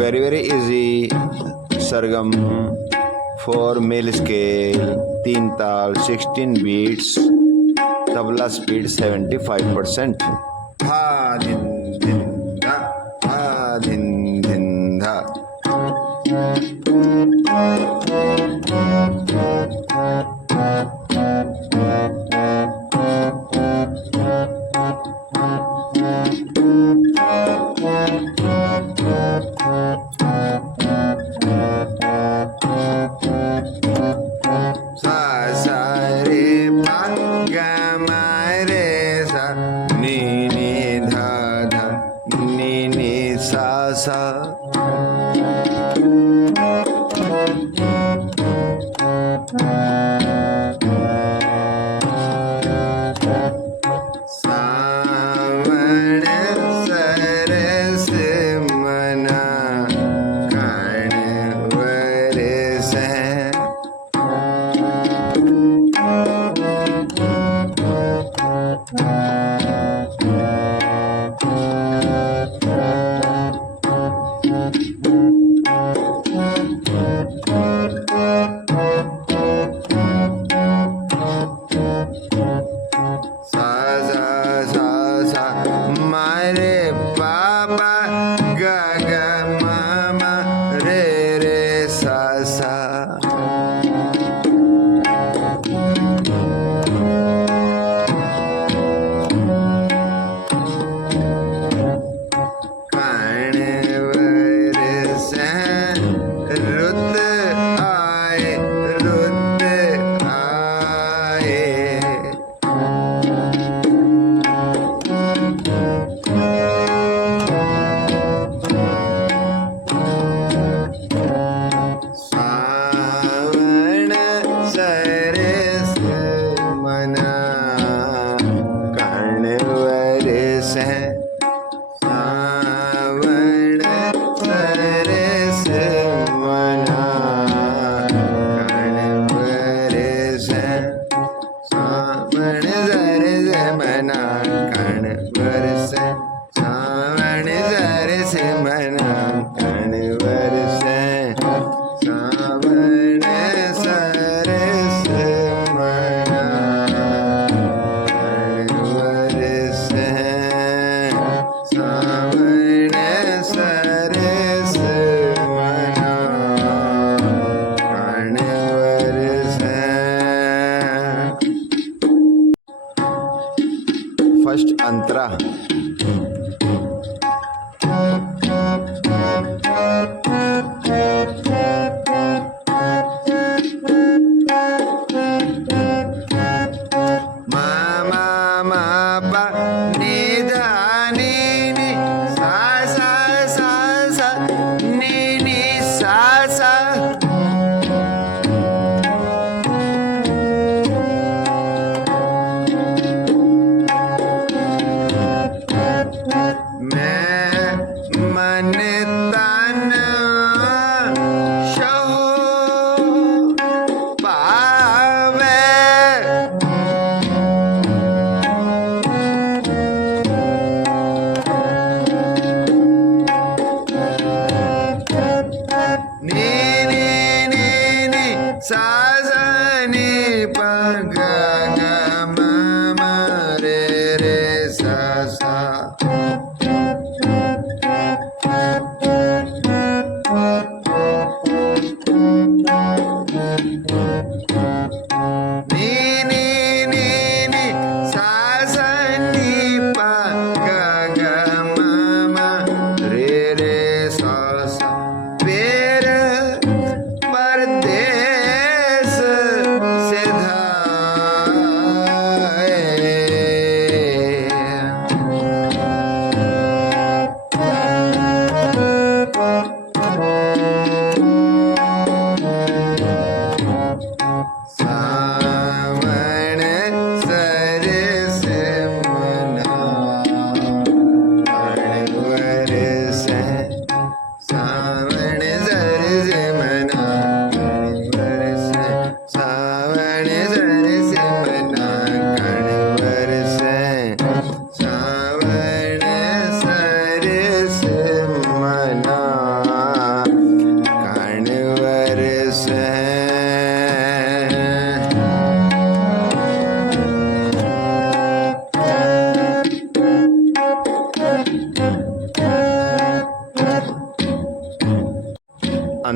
very very easy sargam for male scale teen tal 16 beats tabla speed 75% ha din din da ha din din da ভাষা Nem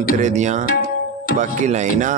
संतरे दियाँ बाकी लाइना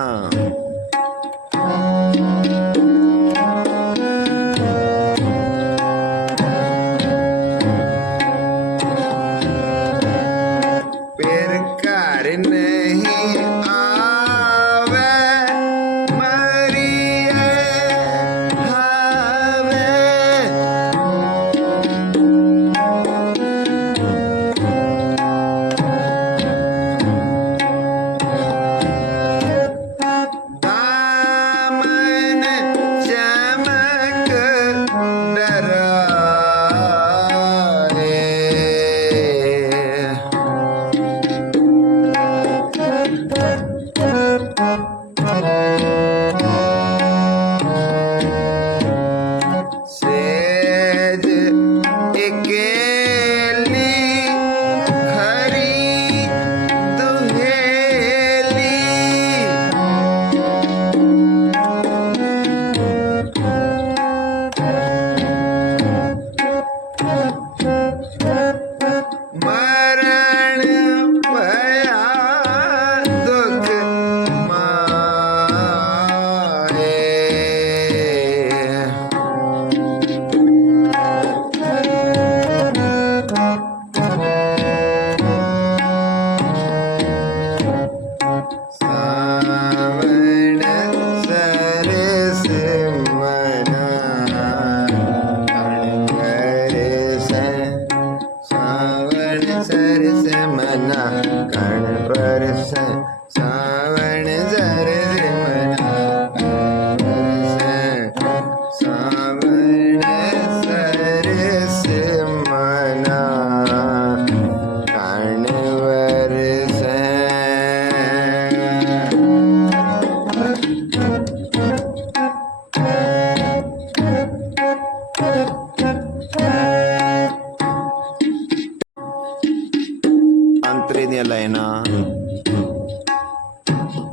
ਲੈਣਾ।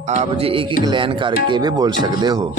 ਆਪ ਜੀ ਇੱਕ ਇੱਕ ਲਾਈਨ ਕਰਕੇ ਵੀ ਬੋਲ ਸਕਦੇ ਹੋ।